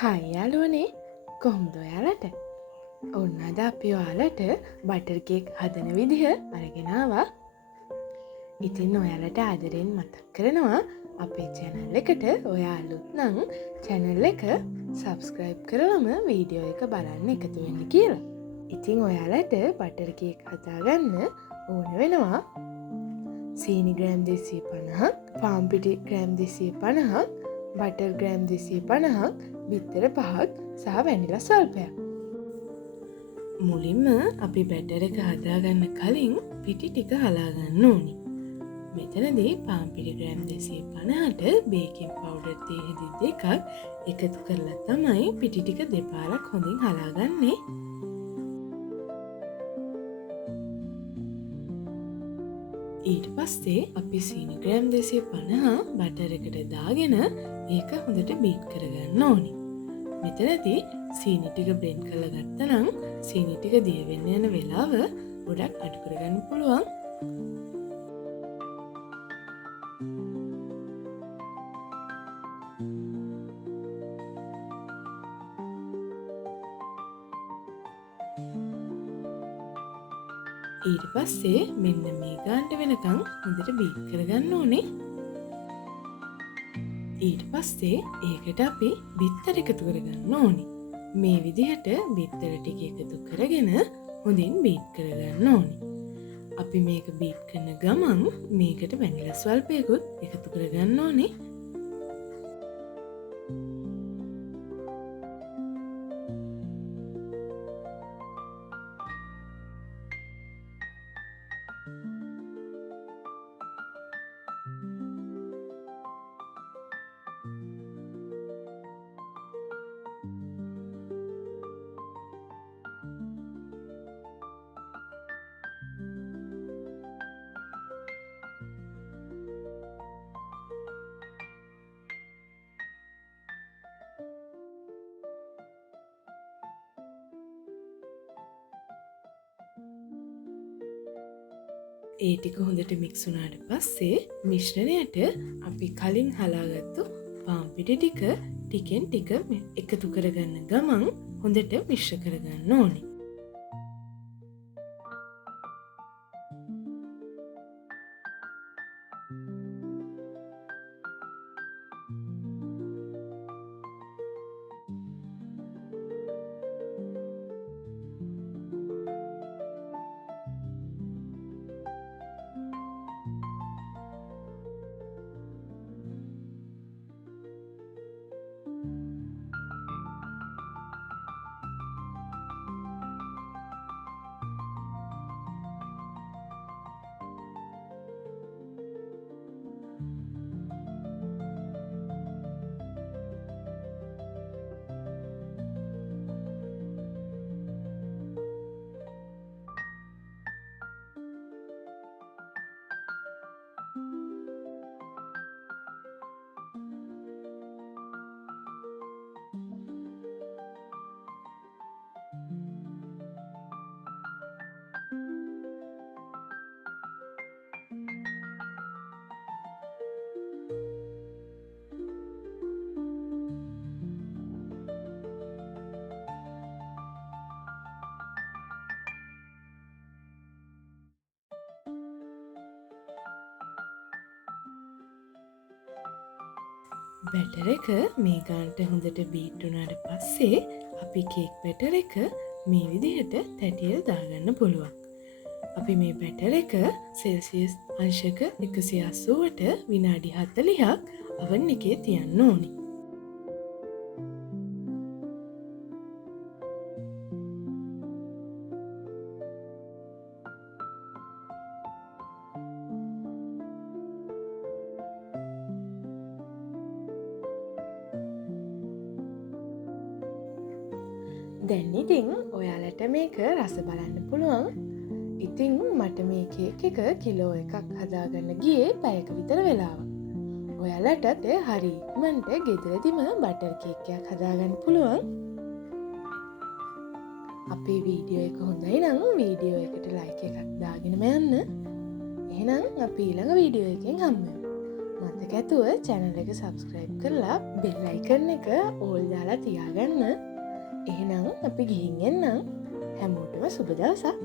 හයි යාළුවනේ කොහොමද ඔයාලට? ඔන්න අද අපි ඔයාලට බටර් කේක් හදන විදිහ අරගෙන ආවා. ඉතින් ඔයාලට ආදරෙන් මතක් කරනවා අපේ channel එකට ඔයා අලුත් නම් channel එක subscribe කරලම වීඩියෝ එක බලන්න එකතු වෙන්න කියලා. ඉතින් ඔයාලට බටර් කේක් හදාගන්න ඕන වෙනවා සීනි ග්‍රෑම් 250ක්, පාන් පිටි ග්‍රෑම් 250ක්, බටර් ග්‍රෑම් 250ක්, බිත්තර 5ක් සහ වැනිලා ස්වල්පයක්. මුලින්ම අපි බැටර් එක හදාගන්න කලින් පිටි ටික හලාගන්න ඕනි. මෙතනදී පාන් පිටි ග්‍රෑම් 250ට බේකින් පවුඩර් 2 එකතු කරලා තමයි පිටි ටික දෙපාරක් හොඳින් හලාගන්නේ. ඊට පස්සේ අපි සීනි ග්‍රෑම් 250 බටර් එකට දාගෙන ඒක හොඳට බීට් කරගන්න ඕනි. මෙතනදී සීනි ටික බ්ලෙන්ඩ් කරලා ගත්තනම් සීනි ටික දිය වෙන්න යන වෙලාව ගොඩක් අඩු කරගන්න පුළුවන්. ඊට පස්සේ මෙන්න මේ ගානට වෙනකන් හොඳට බීට් කරගන්න ඕනේ. ඊට පස්සේ ඒකට අපි බිත්තර එකතු කරගන්න ඕනි. මේ විදිහට බිත්තර ටික එකතු කරගෙන හොඳින් බීට් කරගන්න ඕනි. අපි මේක බීට් කරන ගමන් මේකට වැනිලා ස්වල්පයකුත් එකතු කරගන්න ඕනි. ඒ ටික හොඳට මික්ස් වුණාට පස්සේ මිශ්‍රණයට අපි කලින් හලාගත්තු පාන් පිටි ටික ටිකෙන් ටික එකතු කරගන්න ගමන් හොඳට මිශ්‍ර කරගන්න ඕනේ. බැටර් එක මේ ගානට හොඳට බීට් වුණාට පස්සේ අපි කේක් බැටර් එක මේ විදිහට තැටියට දාගන්න පුළුවන්. අපි මේ බැටර් එක සෙල්සියස් අංශක 180ට විනාඩි 40ක් oven එකේ තියන්න ඕනි. දැන් ඉතින් ඔයාලට මේක රස බලන්න පුළුවන්. ඉතින් මට මේ කේක් එක කිලෝ එකක් හදාගන්න ගියේ පැයක විතර වෙලාවක්. ඔයාලටත් හරි ඉක්මනට ගෙදරදිම බටර් කේක් එකක් හදාගන්න පුළුවන්. අපේ වීඩියෝ එක හොඳයි නම් වීඩියෝ එකට ලයික් එකක් දාගෙනම යන්න. එහෙනම් අපි ඊළඟ වීඩියෝ එකෙන් හම්බෙමු. මතක ඇතුව චැනල එක සබස්ක්‍රයිබ් කරලා බෙල් අයිකන් එක ඕල් දාලා තියාගන්න. එහෙනම් අපි ගිහින් එන්නම්. හැමෝටම සුබ දවසක්.